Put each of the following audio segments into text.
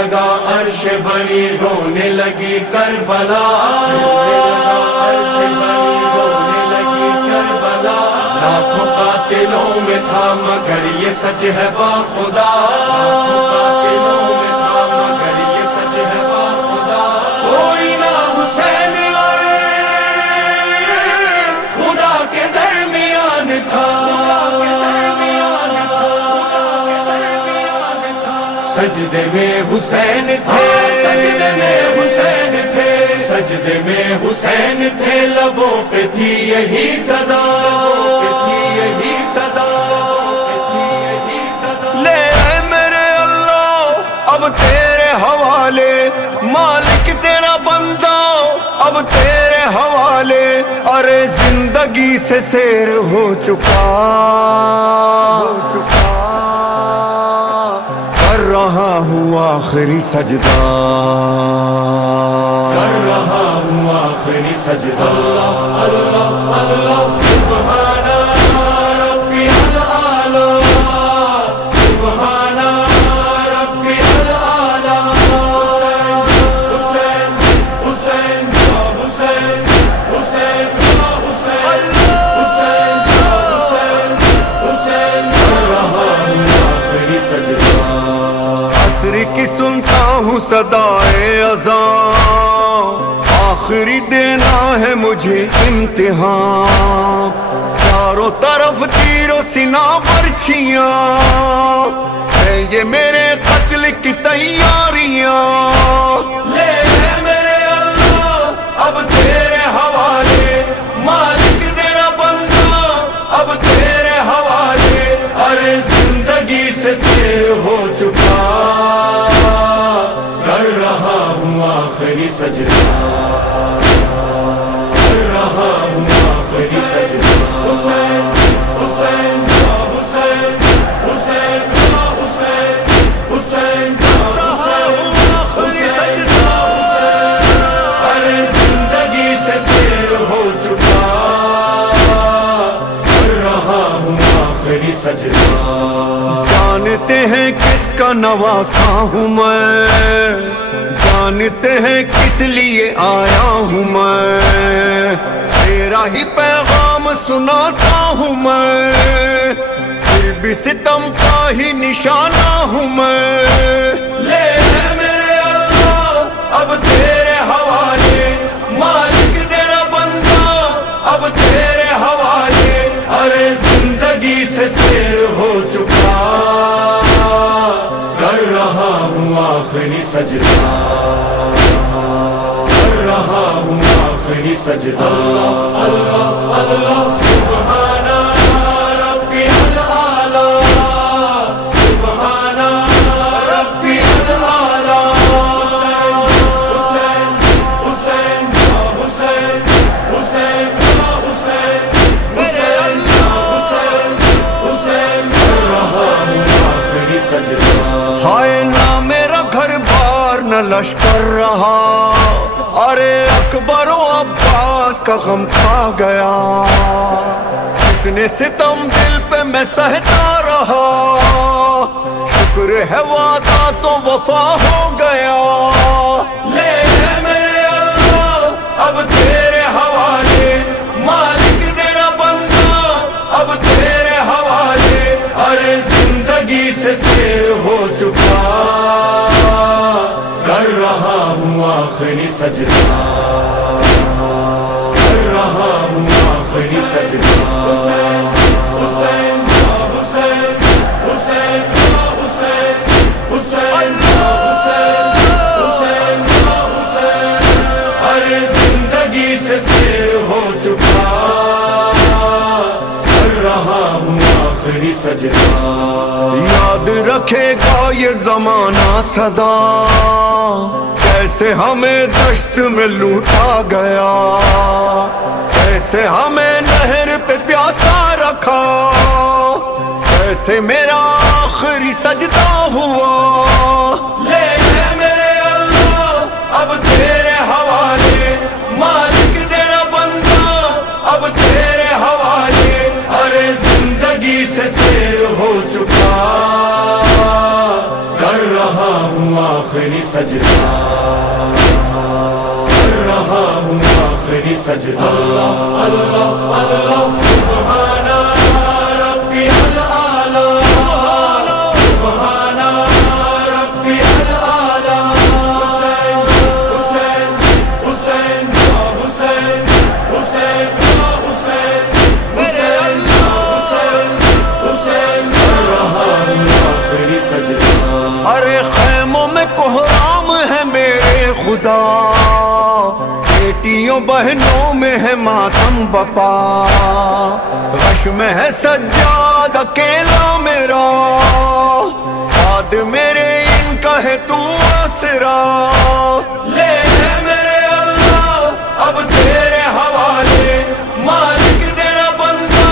لگا عرش بری رونے لگی کربلا، عرش بری رونے لگی کربلا، لاکھوں قاتلوں میں تھا مگر یہ سچ ہے با خدا، لاکھوں قاتلوں میں تھا مگر یہ سچ ہے با خدا، کوئی نہ حسین اور خدا کے درمیان تھا، سجدے میں حسین تھے، سجدے میں حسین تھے، سجدے میں حسین تھے، لبوں پہ تھی یہی صدا، تھی یہی صدا، تھی یہی صدا، لے اے میرے اللہ اب تیرے حوالے، مالک تیرا بندہ اب تیرے حوالے، ارے زندگی سے سیر ہو چکا، کر رہا ہوں آخری سجدہ، کر رہا ہوں آخری سجدہ، اللہ اللہ سبحان ربی الاعلی، سبحان ربی الاعلی، حسین حسین حسین حسین حسین حسین حسین حسین، کر رہا ہوں آخری سجدہ، عصر کی سنتا ہوں صدائے اذان، آخری دینا ہے مجھے امتحان، چاروں طرف تیر و سنا برچھیاں، ہے یہ میرے قتل کی تیاریاں، لے اے میرے اللہ اب تیرے حوالے، مالک تیرا بندہ اب تیرے حوالے، ارے زندگی سے سیر ہو چکا، کر رہا ہوں آخری سجدہ، کر رہا ہوں آخری سجدہ، حسین حسین حسین حسین حسین حسین حسین، ارے زندگی سے سیر ہو چکا، کر رہا ہوں آخری سجدہ، جانتے ہیں کس کا نواسا ہوں میں، جانتے ہیں کس لیے آیا ہوں میں، تیرا ہی پیغام سناتا ہوں میں، پھر بھی ستم کا ہی نشانہ ہوں میں، لے اے میرے اللہ اب تیرے حوالے، مالک تیرا بندہ اب تیرے حوالے، ارے زندگی سے سیر ہو چکا، کر رہا ہوں آخری سجدہ، کر رہا ہوں آخری سجدہ، اللہ اللہ سبحان ربی الاعلی، سبحان ربی الاعلی، حسین حسین حسین حسین حسین حسین حسین حسین، کر رہا ہوں آخری سجدہ، ہائے نہ میرا گھر بار نہ لشکر رہا، ارے اکبر و عباس کا غم کھا گیا، اتنے ستم دل پہ میں سہتا رہا، شکر ہے وعدہ تو وفا ہو گیا، لے اے میرے اللہ اب تیرے حوالے، مالک تیرا بندہ اب تیرے حوالے، ارے زندگی سے سیر ہو چکا، کر رہا ہوں آخری سجدہ، کر رہا ہوں آخری سجدہ، حسین حسین حسین حسین حسین حسین حسین حسین، ارے زندگی سے سیر ہو چکا، کر رہا ہوں آخری سجدہ، یاد رکھے گا یہ زمانہ صدا، کیسے ہمیں دشت میں لوٹا گیا، کیسے ہمیں نہر پہ پیاسا رکھا، کیسے میرا آخری سجدہ ہوا، لے اے میرے اللہ اب تیرے حوالے، مالک تیرا بندہ اب تیرے حوالے، ارے زندگی سے سیر ہو چکا، کر رہا ہوں آخری سجدہ کر رہا ہوں آخری سجدہ اللہ اللہ اللہ سبحان ربی الاعلی سبحان ربی الاعلی حسین حسین حسین حسین حسین حسین حسین حسین حسین کر رہا ہوں آخری سجدہ ارے خیموں میں کوہرام ہے میرے خدا بیٹیوں بہنوں میں ہے ماتم بپا غش میں ہے سجاد اکیلا میرا یاد میرے ان کا ہے تو آسرا لے لے میرے اللہ اب تیرے حوالے مالک تیرا بندہ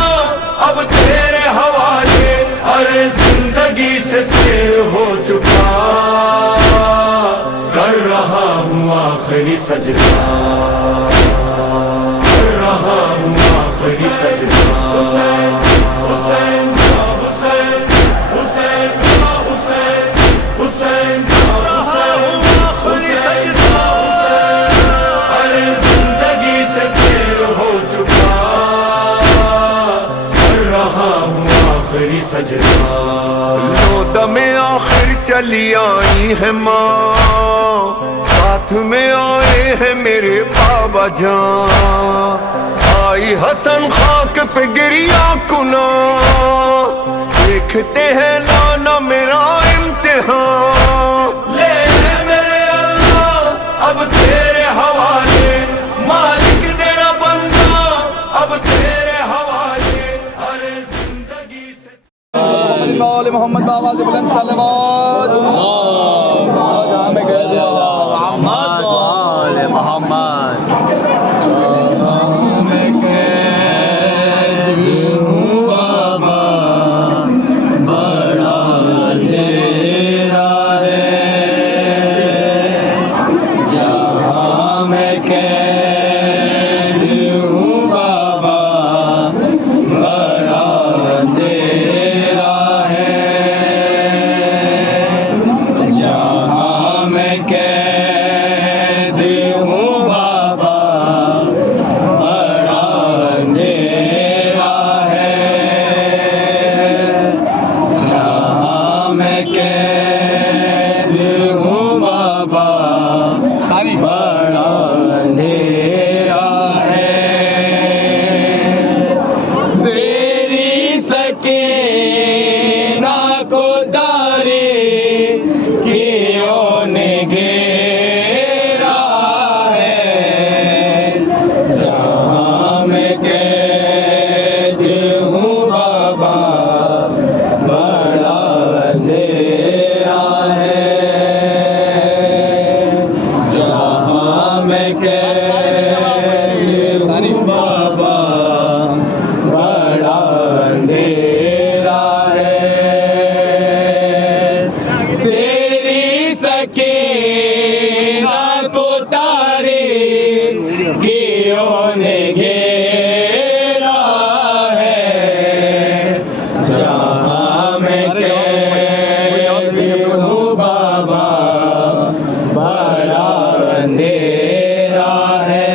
اب تیرے حوالے ارے زندگی سے سیر ہو چکا کر رہا ہوں آخری سجدہ کر رہا ہوں آخری سجدہ حسین حسین حسین حسین حسین حسین حسین ارے زندگی سے سیر ہو چکا کر رہا ہوں آخری سجدہ لو دم آخر چلی آئی ہے ماں ساتھ میں آئے ہیں میرے بابا جان آئی حسن خاک پہ گریا کنا دیکھتے ہیں لانا میرا امتحان لے لے میرے اللہ اب تیرے حوالے مالک تیرا بندہ اب تیرے حوالے ارے زندگی سے محمد بابا سے بلند صلوات جہاں میں کہہ دیا محمد آل محمد میں قید ہوں بابا بڑا اندھیرا ہے جہاں میں قید ہوں بابا بڑا اندھیرا جہاں میں قید ہوں بابا بڑا اندھیرا ہے جہاں میں قید ہوں بابا بڑا اندھیرا ہے تیری سکینہ کو داری کیوں نے گھیرا ہے جہاں میں قید ہوں بابا بڑا اندھیرا ہے جہاں میں قید ہوں بابا بڑا اندھیرا ہے تیری سکینہ کو تاری کیوں نے گھیرا ہے جہاں میں قید ہوں بابا بڑا اندھیرا ہے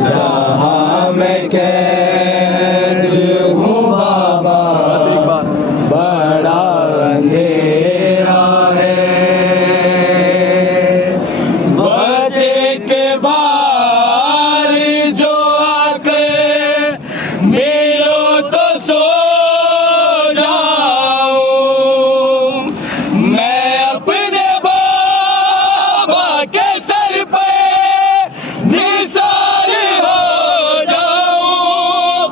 جہاں میں قید ہوں بابا بڑا اندھیرا ہے بس ایک بار جو آ کے ملو تو سو جاؤں میں اپنے بابا کے سر پہ نثار ہو جاؤں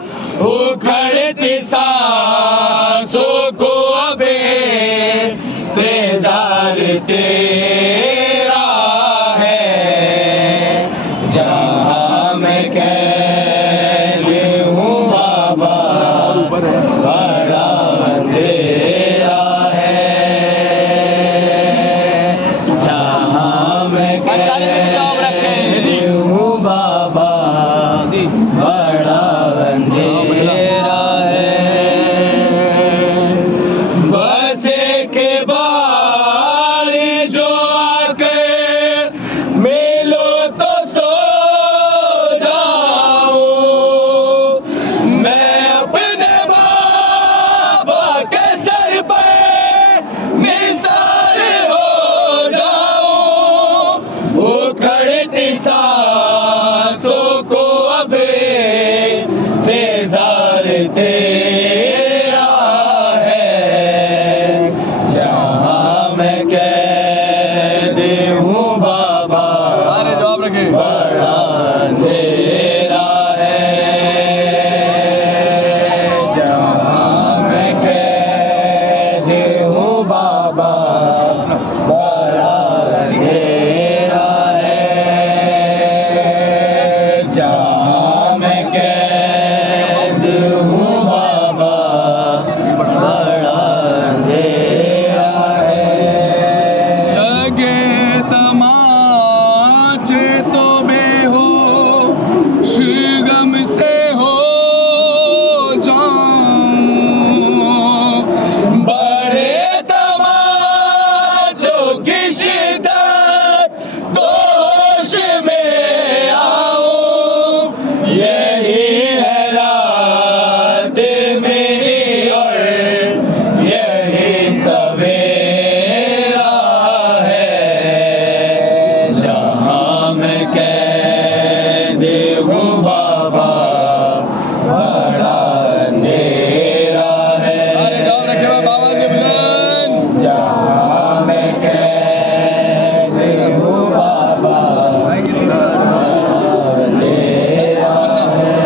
اکھڑتی سانسوں کو اب انتظار تیرا ہے جہاں میں قید ہوں بابا بڑا اندھیرا ہے جہاں میں قید ہوں بابا بڑا اندھیرا ہے تیرا ہے، جہاں میں قید ہوں بابا سارے جواب رکھیں. بڑا اندھیرا ہے، جہاں میں قید ہوں بابا بڑا اندھیرا ہے، جہاں میں قید ہوں بابا بڑا اندھیرا ہے. لگے تماچے تو بے ہوش غم سے ہو جاؤں، بڑے تماچوں کی شدت کو ہوش میں آؤں، یہی ہے رات میری اور یہی سویرا ہے، جہاں میں قید ہوں بابا بڑا اندھیرا سارے جواب رکھے ہے، ہوئے بابا سے بلند. جہاں میں قید ہوں بابا اندھیرا ہے،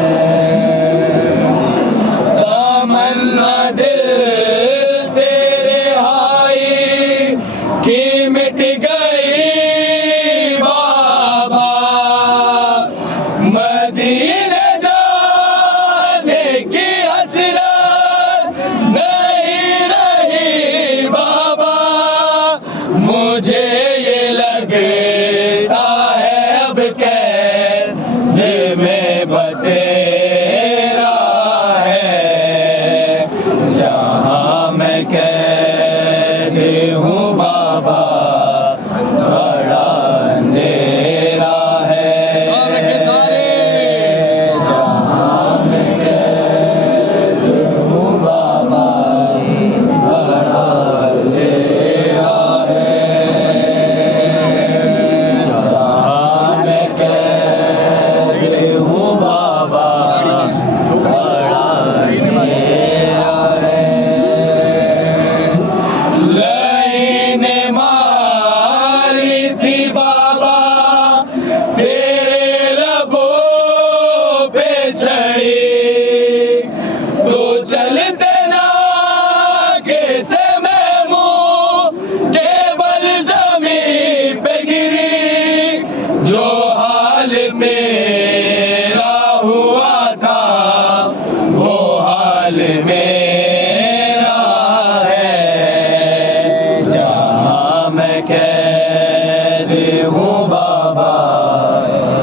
تمنا دل سے رہائی کی مٹ گئی بابا، مدینے جانے کی حسرت نہیں رہی بابا، مجھے یہ لگتا ہے اب قید میں بسیرا ہے، جہاں میں قید ہوں بابا بڑا اندھیرا جواب رکھے ہے، سارے. جہاں میں قید ہوں بابا بڑا اندھیرا ہے، جہاں میں قید ہوں بابا بڑا اندھیرا ہے. لائن ماری تھی بابا تیرے لبوں پہ چڑھی، تو چلتے نا کیسے میں منہ ٹیبل زمین پہ گری، جو حال میرا ہوا تھا وہ حال میرا ہے، جہاں میں قید ہوں بابا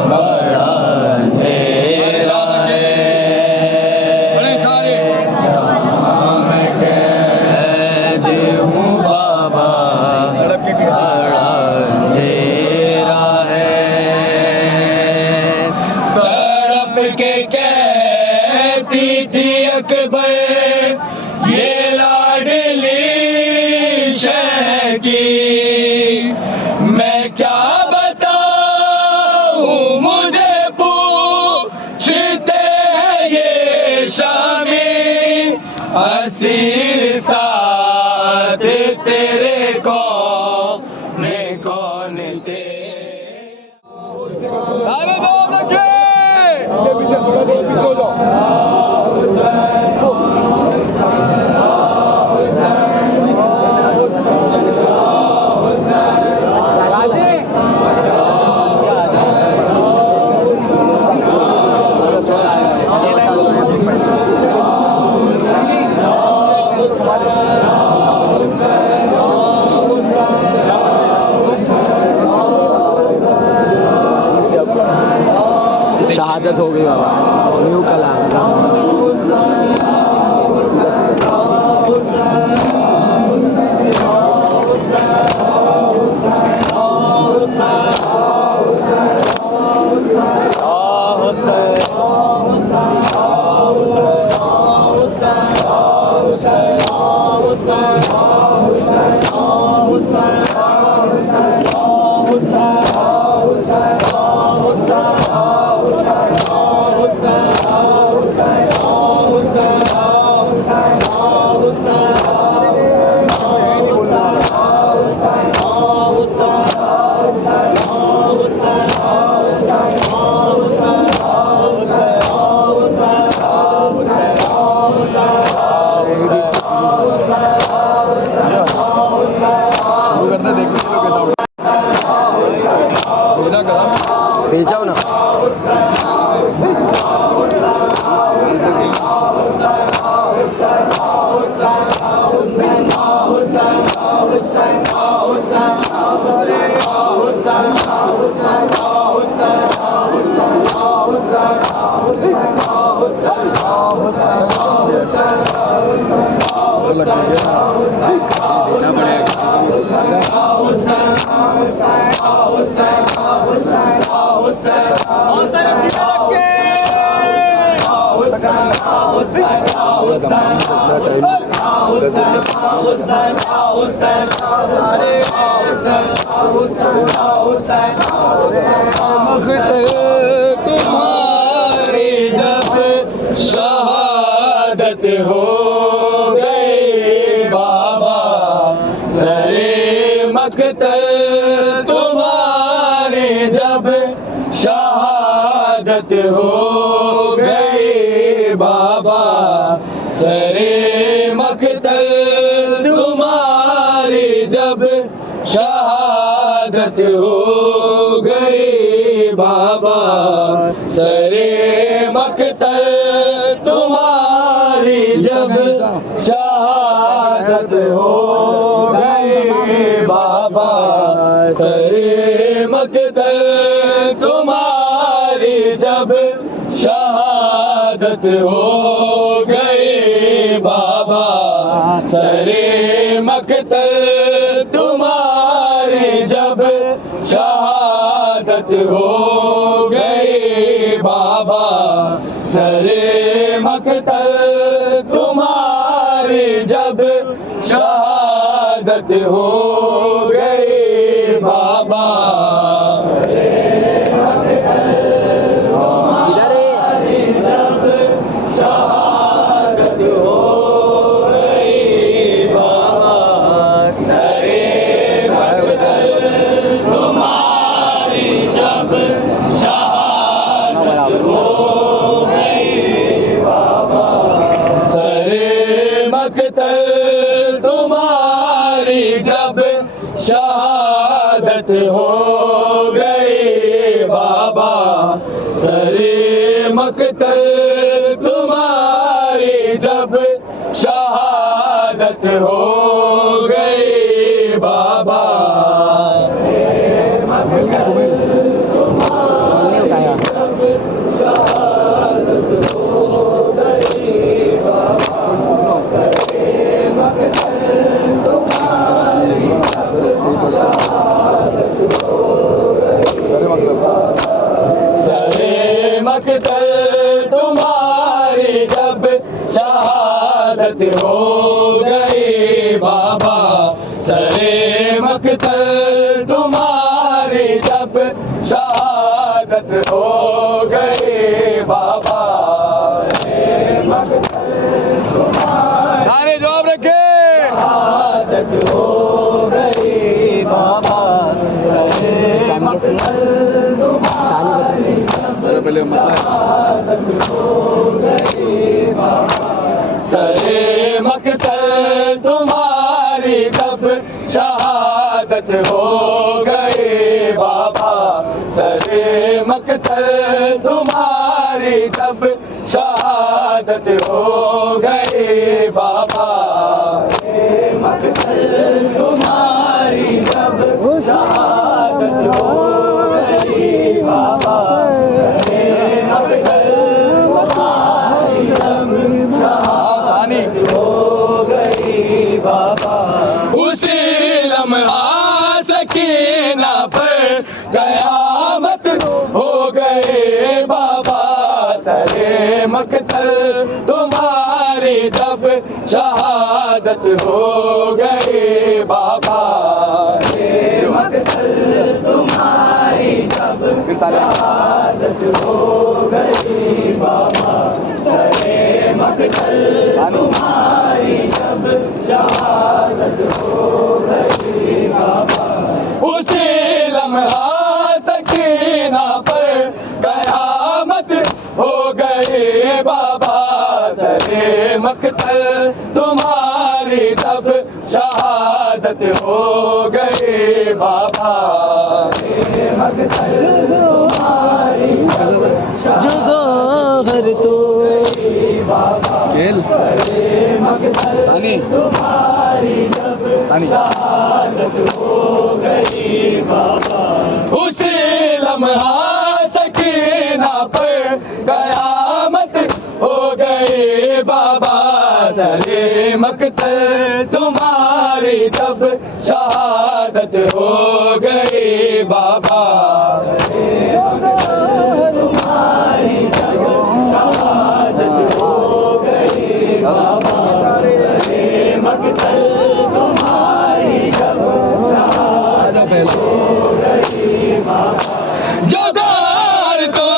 بڑا اندھیرا بڑے ہے، سارے. جہاں میں قید ہوں بابا بڑا اندھیرا ہے، تڑپ کے کہتی تھی اکبر یہ لاڈلی شہ کی، میں کیا بتاؤں مجھے پوچھتے ہیں یہ شامی، اسیر ساتھ تیرے کون تھے. سارے جواب رکھے. شہادت ہو گئی بابا، نیو کلام. حسین تمہاری جب شہادت ہو گئی بابا سرے مقتل تمہاری جب شہادت ہو گئی بابا سرے مقتل تمہاری جب شہادت ہو گئی بابا سرے مقتل تمہاری جب شہادت ہو گئی بابا سرے مقتل تمہاری جب شہادت ہو گئی بابا سرے مقتل تمہاری جب شہادت ہو گئی بابا سرے مقتل تمہاری جب شہادت ہو گئی بابا تمہاری جب شہادت ہو گئی بابا سرے مقتل تمہاری جب شہادت ہو گئی بابا مقتل تمہاری جب شہادت ہو گئی بابا سرے مقتل تمہاری جب شہادت ہو گئی بابا سارے جواب رکھے شہادت ہو گئی بابا پہلے سرے مقتل تمہاری جب شہادت ہو گئی بابا سرے مقتل تمہاری جب شہادت ہو گئی بابا مقتل تمہاری جب شہادت ہو گئی بابا اسی لمحہ سکینہ پر قیامت ہو گئے بابا سرے مقتل تمہاری جب شہادت ہو گئی بابا مقتل تمہاری جب شہادت ہو گئی بابا سرے مقتل تمہاری جب شہادت ہو گئی بابا اسی لمحہ سکینہ پر قیامت ہو گئی بابا سرے مقتل تمہاری جب شہادت ہو گئی بابا مقتل تمہاری جب شہادت ہو گئی بابا ثانی اسی لمحہ سکینہ پر قیامت ہو گئی بابا سرے مقتل تمہاری جب شہادت ہو گئی بابا تمہاری جب شہادت ہو گئی بابا سرے مقتل تمہاری جب جو گار تو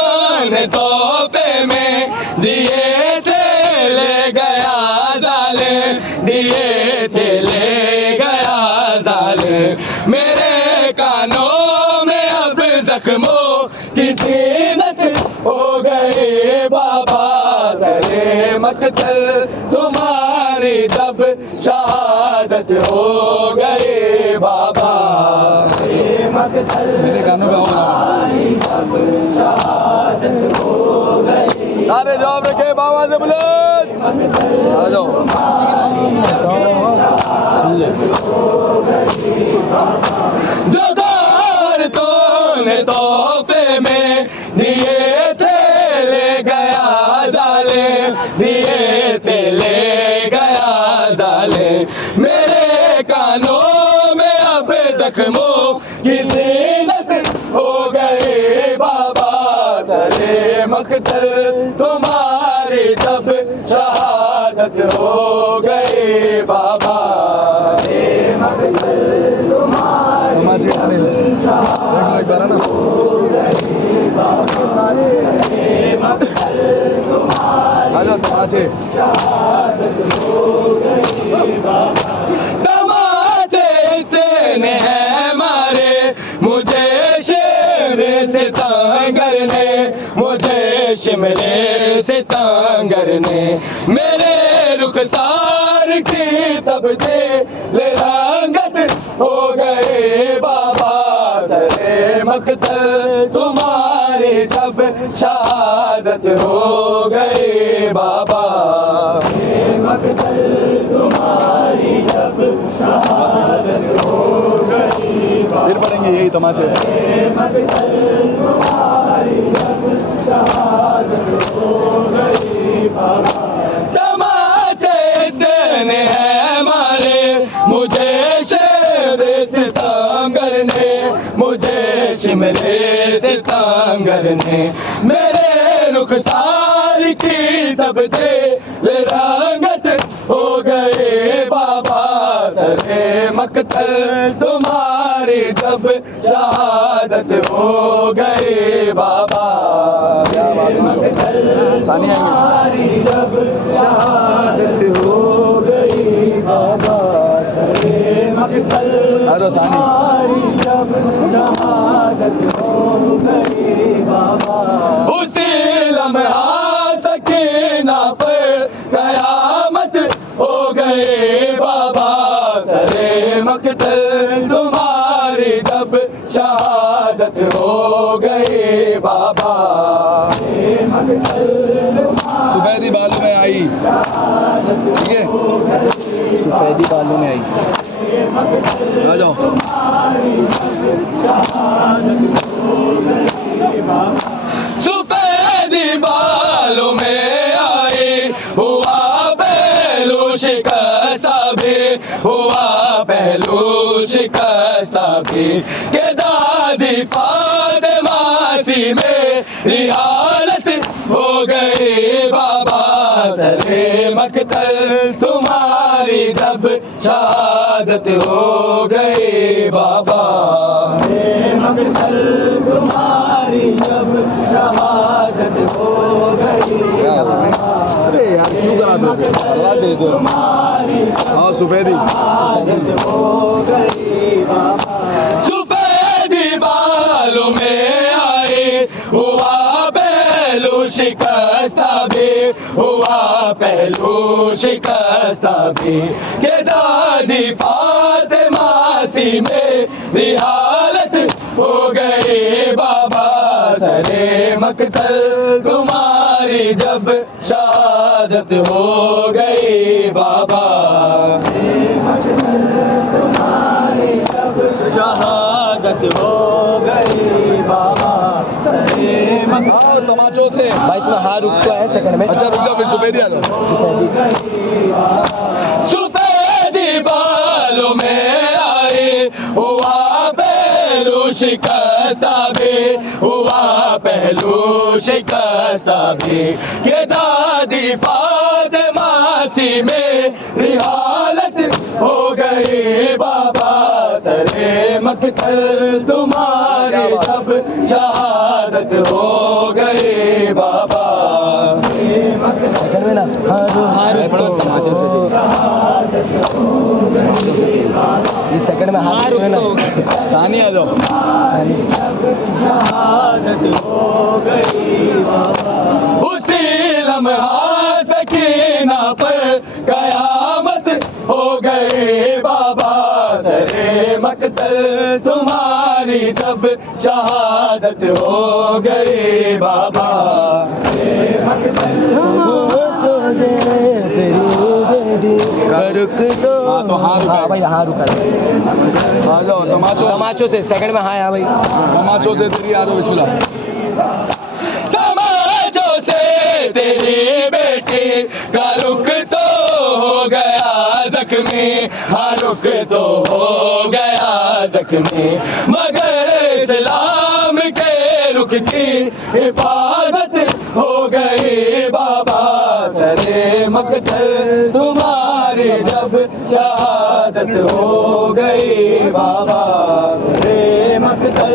نے تحفے میں دیے تھے لے گیا ظالم دیے تھے لے گیا ظالم میرے کانوں میں اب زخموں کی زینت ہو گئی بابا سرے مقتل تمہاری جب شہادت ہو گئی بابا میرے کانوں پہ سارے جواب رکھے بابا سے بلند آ جاؤ جو دار تو نے تحفے میں دیے تھے لے گیا ظالم دیے تھے لے گیا ظالم میرے کانوں میں اب زخموں کی زینت ہو گئی بابا سرے مقتل تمہاری جب شہادت ہو گئی بابا تماچے کھانے ایک بارہ نا آ جاؤ تماچے تماچے اتنے ہیں مارے مجھے شیر ستانگر نے مجھے شملے ستانگر نے میرے رخسار کی تبدیل رنگت ہو گئے بابا سرے مقتل تمہاری جب شہادت ہو گئی بابا مقتل تمہاری جب شہادت ہو گئی پھر پڑھیں گے یہی تماچے تماچے اتنے ہیں مارے مجھے شیر ستانگر نے مجھے شملے ستانگر نے میرے رخسار کی تبدیل رنگت ہو گئے بابا سرے مقتل تمہاری جب شہادت ہو گئی بابا تمہاری جب شہادت ہو گئی بابا سرے مقتل آ جاؤ ثانی تمہاری جب شہادت ہو گئی بابا اسی لمحہ سکینہ پر قیامت ہو گئی بابا سرے مقتل تمہاری جب شہادت ہو گئی بابا سفیدی بالوں میں آئی ٹھیک ہے سفیدی بالوں میں آئی آ جاؤ سفیدی بالوں میں آئی ہوا پہلو شکستہ بھی ہوا پہلو شکستہ بھی کہ دادی فاطمہ سی میری حالت ہو گئی بابا سرے مقتل تمہاری جب شہادت ہو گئی بابا مقتل تمہاری جب شہادت ہو گئی ارے یار کیوں کرا دو اللہ دے دو ہاں سفیدی سفیدی بالوں میں آئی ہوا پہلو شکستہ بھی ہوا پہلو شکستہ بھی کہ دادی فاطمہ سی میری حالت ہو گئی بابا سرے مقتل تمہاری جب شہادت ہو گئی بابا ہو گئی بابا ہاں تماچوں سے بھائی اس میں ہاں رک تو ہے سیکنڈ میں اچھا رک جاؤ پھر سفیدی آ جاؤ سفیدی بالوں میں آئی ہوا پہلو شکستہ بھی ہوا پہلو شکستہ بھی یہ دادی فاطمہ سی میری حالت ہو گئی بابا سرے مقتل تمہاری جب شہادت ہو گئی بابا سیکنڈ میں نا سیکنڈ میں ہاں رک ہے نا ثانی آ جاؤ اسی لمحہ سکینہ پر قیامت ہو گئی بابا سرے مقتل تمہاری جب شہادت ہو گئی بابا ہاں بھائی ہاں رکا آ جاؤ تماچوں سے سیکنڈ میں ہاں بھائی تماچوں سے تیری آ جاؤ بسم اللہ تماچوں سے تیری بیٹی کا رخ تو ہو گیا زخمی ہاں رخ تو ہو گیا زخمی مگر اسلام کے رخ کی حفاظت ہو گئی بابا سرے مقتل تمہاری جب شہادت ہو گئی بابا سرے مقتل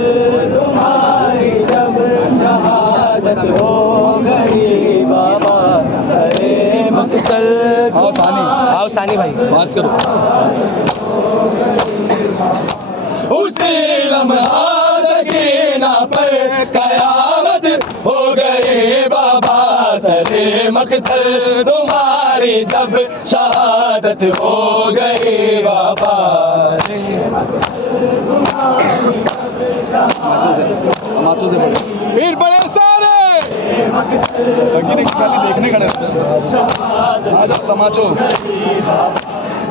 تمہاری جب شہادت ہو گئی بابا سرے مقتل آؤ ثانی بھائی پاس کرو اسی لمحہ سکینہ پر قیامت ہو گئی بابا سرے مقتل تمہاری جب شہادت ہو گئی بابا پھر بڑے سارے دیکھنے کھڑے آ جاؤ تماچو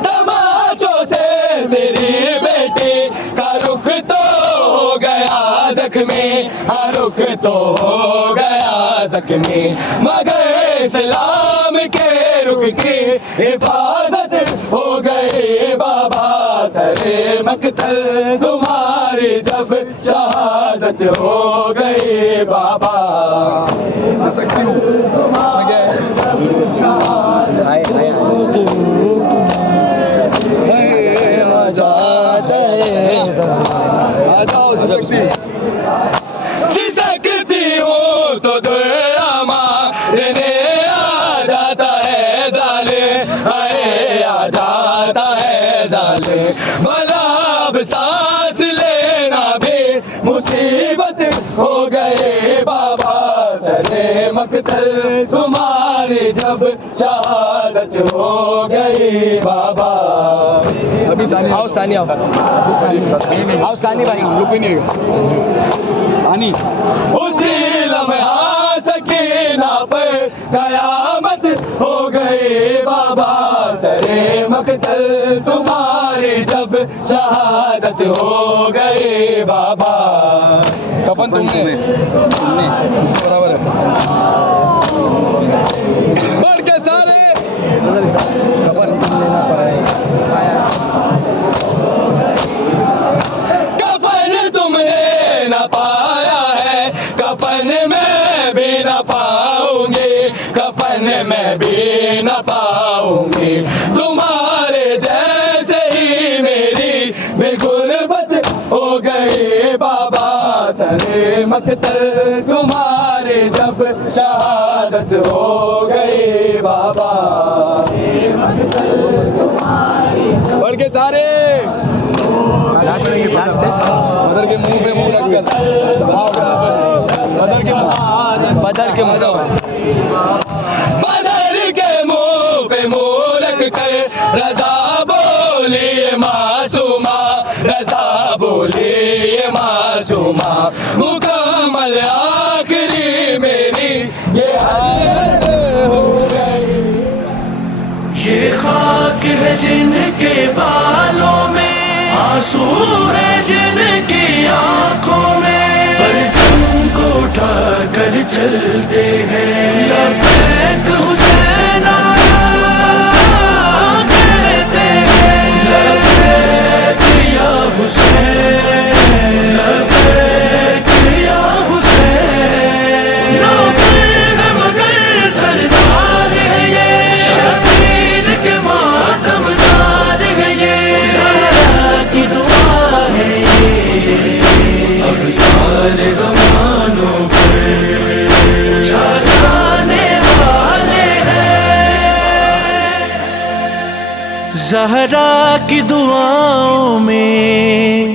تماچوں سے میری بیٹی کا رخ تو ہو گیا زخمی ہاں رخ تو ہو گیا زخمی مگر اسلام کے رخ کی حفاظت ہو گئی بابا سرے مقتل تمہاری جب شہادت ہو گئی بابا سکتی ہوں اس میں کیا ہے آ جاؤ سکتی ہوں تو دنیا مارنے آ جاتا ہے ظالم آ جاتا ہے ظالم بھلا اب سانس لینا بھی مصیبت ہو گئے بابا سرے مقتل تمہاری جب شہادت ہو گئی بابا آؤ ثانی آؤ ثانی بھائی رک ہی نہیں ثانی اسی لمحہ سکینہ پر قیامت ہو گئی بابا سرے مقتل تمہاری جب شہادت ہو گئی بابا کفن تم نے اس سے برابر ہے بڑھ کے سارے کفن لینا پڑا ہے کفن تم نے نہ پایا ہے کفن میں بھی نہ پاؤں گی کفن میں بھی نہ پاؤں گی تمہارے جیسے ہی میری بھی غربت ہو گئی بابا سرے مقتل تمہاری جب شہادت ہو گئی بابا بڑھ کے سارے بدر کے منہ پہ منہ رکھ کر بدر کے منہ بدر کے منہ پہ منہ رکھ کر رضا بولی معصومہ رضا بولی معصومہ مکمل آخری میری یہ حسرت ہو گئی یہ خاک ہے جن کے بالوں میں آنسو ہے جن کی آنکھوں میں پرچم کو اٹھا کر چلتے ہیں لبیک حسین آیا کہتے ہیں لبیک یا حسین لبیک یا حسین نوکر ہے مگر سردار ہے یہ شبیر کے ماتم دار ہے یہ زہرا کی دعا ہے یہ اب سارے زمانوں پر چھا جانے والے ہیں زہرا کی دعاؤں میں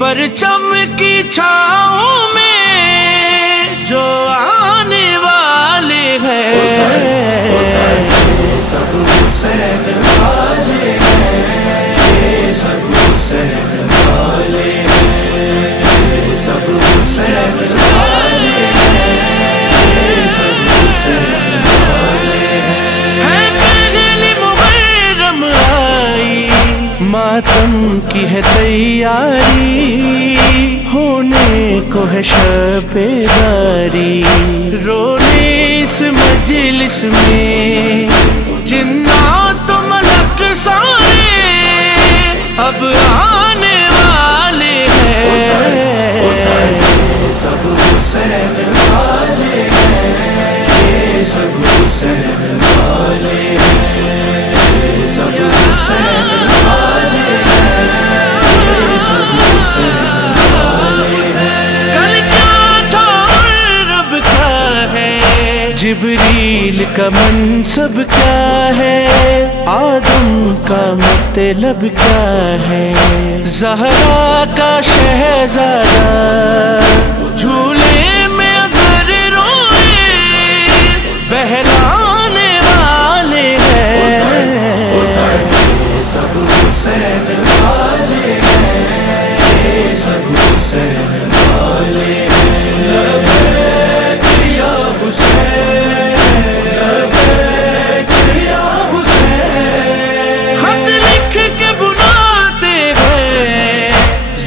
پرچم کی چھاؤں میں جو آنے والے ہیں سب حسین والے ہیں یہ سب حسین والے ہیں سب حسین والے ہیں یہ سب حسین والے ہیں پہلی محرم آئی ماتم کی ہے تیاری ہونے کو ہے شب بیداری رونے اس مجلس میں جنات و ملک سارے اب آنے والے ہیں سب حسین والے ہیں یہ سب حسین والے ہیں سب حسین والے ہیں یہ سب حسین والے ہیں کل کیا تھا اور رب کیا ہے جبریل کا منصب کیا ہے آدم کا مطلب کیا ہے زہرا کا شہزادہ جھولے میں اگر روئے بہلانے والے ہیں سب حسین والے ہیں یہ سب حسین والے ہیں لبیک یا حسین لبیک یا حسین خط لکھ کے بلاتے ہیں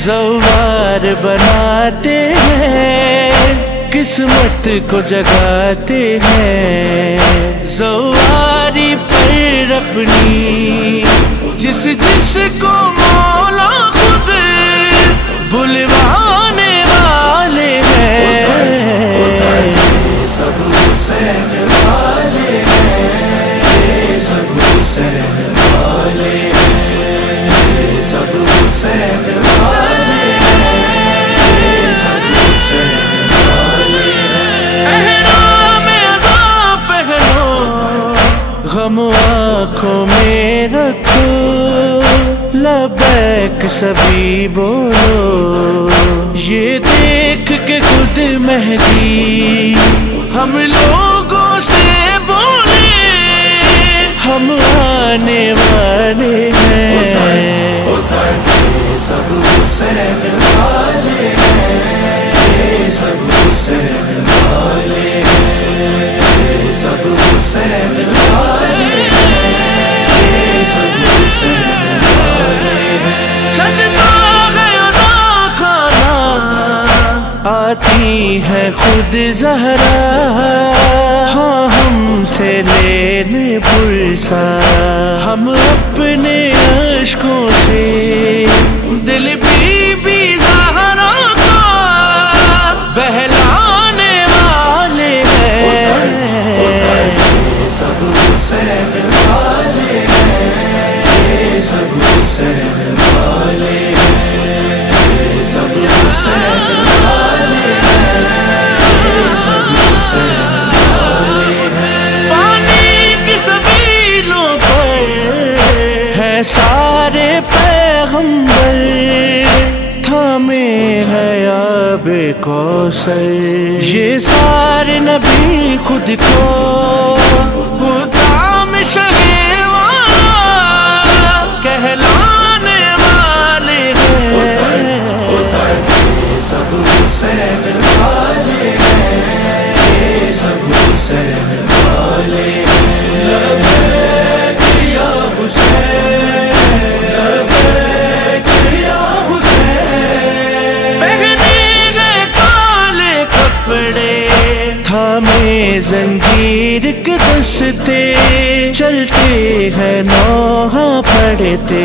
زوار بناتے ہیں قسمت کو جگاتے ہیں زواری پر اپنی جس جس کو مولا خود بلوانے والے ہیں سب حسین والے ہیں یہ سب حسین والے ہیں سب حسین والے ہیں یہ سب حسین والے ہیں احرام ادا پہنو غم آنکھوں میں رکھو لبیک سبھی بولو یہ دیکھ کے خود مہدی ہم لوگوں سے بولے ہم آنے والے ہیں سب حسین والے ہیں یہ سب حسین والے ہیں سب حسین والے ہیں یہ سب حسین والے ہیں سجدہ ہے ادا خانہ آتی ہے خود زہرا ہاں ہم سے لینے پرسا ہم اپنے اشکوں سے دل بی زہرا کا بہلانے والے ہیں سب حسین والے ہیں یہ سب حسین والے ہیں سب حسین والے ہیں یہ سب حسین والے ہیں پانی کی سبیلوں پر ہے سارے پیغمبر تھامے ہے آب کوثر یہ سارے نبی خود کو خدا میں شگے والا کہلانے والے ہیں سب حسین والے ہیں یہ سب حسین والے ہیں لبیک یا حسین لبیک یا سجدتے چلتے ہیں نوحہ پڑھتے،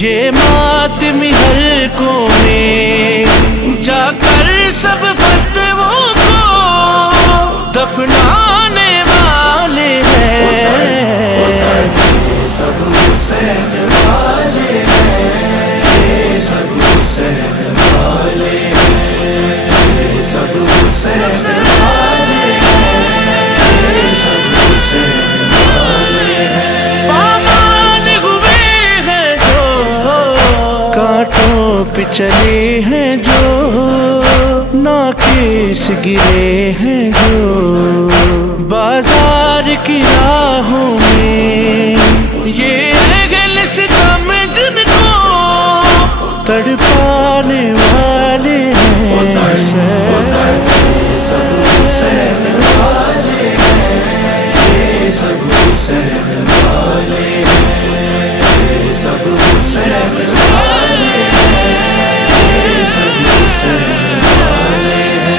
یہ ماتمی حلقوں میں جا کر سب فتووں کو دفنانے والے ہیں۔ سب حسین والے ہیں، یہ سب حسین والے ہیں، یہ سب حسین والے ہیں، یہ سب حسین والے ہیں۔ پامال ہوئے ہیں جو کانٹوں پہ چلے ہیں، جو ناکیس گرے ہیں، جو بازار کی راہوں میں یہ گل ستم جن کو تڑپانے والے ہیں۔ سب حسین والے ہیں، یہ سب حسین والے ہیں، یہ سب حسین والے ہیں، یہ سب حسین والے ہیں۔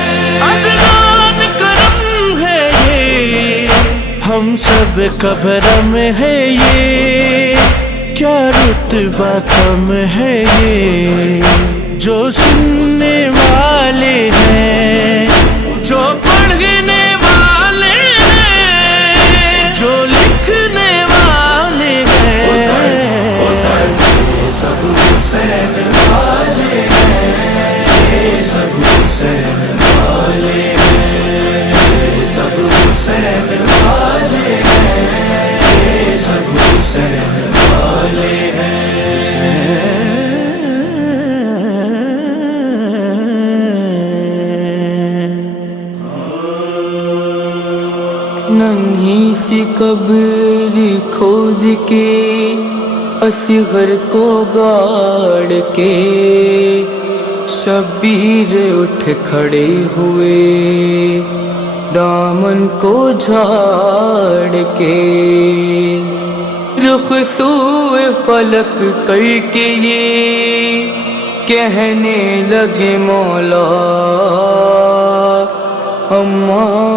ازلان کرم ہے یہ، ہم سب کا بھرم ہے یہ، کیا رتبہ کم ہے یہ، جو سننے والے ہیں، جو پڑھنے والے ہیں، جو لکھنے والے ہیں۔ سب حسین والے ہیں، یہ سب حسین والے ہیں، یہ سب حسین والے ہیں، یہ سب حسین والے ہیں۔ ننھی سی قبر کھود کے اصغر کو گاڑ کے شبیر اٹھ کھڑے ہوئے دامن کو جھاڑ کے، رخ سوئے فلک کر کے یہ کہنے لگے مولا اماں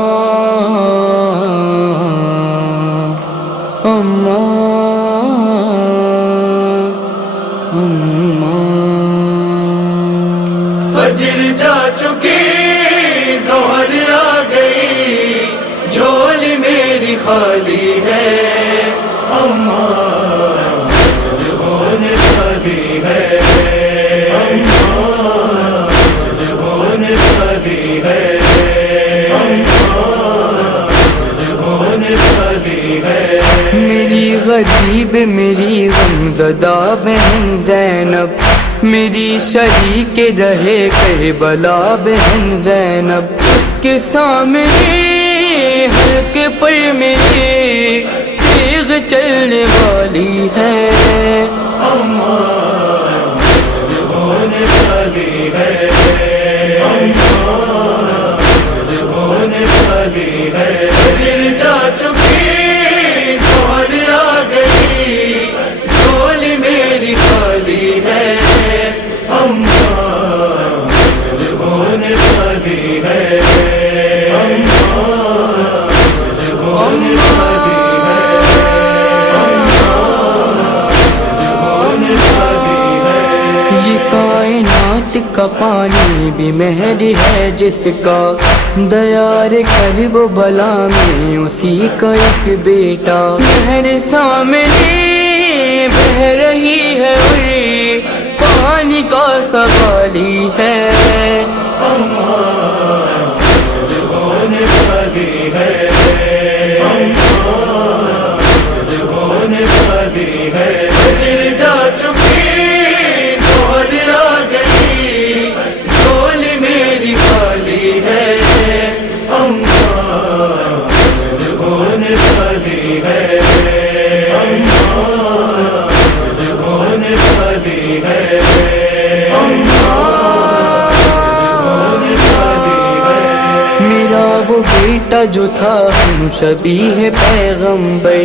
فجر جا چکی، ظہر آ گئی، جھولی میری خالی ہے، اماں وصل ہونے والی ہے، اماں وصل ہونے والی ہے، اماں وصل ہونے والی ہے۔ میری غریب میری غمزدہ بہن زینب، میری شریک رہے کربلا بہن زینب، اس کے سامنے حلقے پر میرے تیغ چلنے والی ہے، اماں وصل ہونے والی ہے، اماں وصل ہونے والی ہے۔ فجر جا چکی، ظہر آ گئی، جھولی میری خالی ہے، اماں وصل ہونے والی ہے، اماں وصل ہونے والی ہے، اماں وصل ہونے والی ہے۔ یہ کائنات کا پانی بھی مہر ہے جس کا، دیار کرب و بلا میں اسی کا ایک بیٹا، مہر سامنے بہ رہی ہے اور پانی کا سوالی ہے، اماں وصل ہونے والی ہے، اماں وصل ہونے والی ہے۔ فجر جا چکی، ظہر آ گئی، جھولی میری خالی ہے، اماں وصل ہونے والی ہے، اماں وصل ہونے والی ہے، اماں وصل ہونے والی ہے۔ میرا وہ بیٹا جو تھا ہم شبیہ پیغمبر،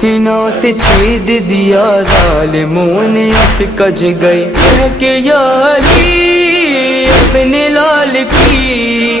سینہ سے چھید دیا ظالموں نے اس کج گئے، کہہ کے یا علی اپنے لال کی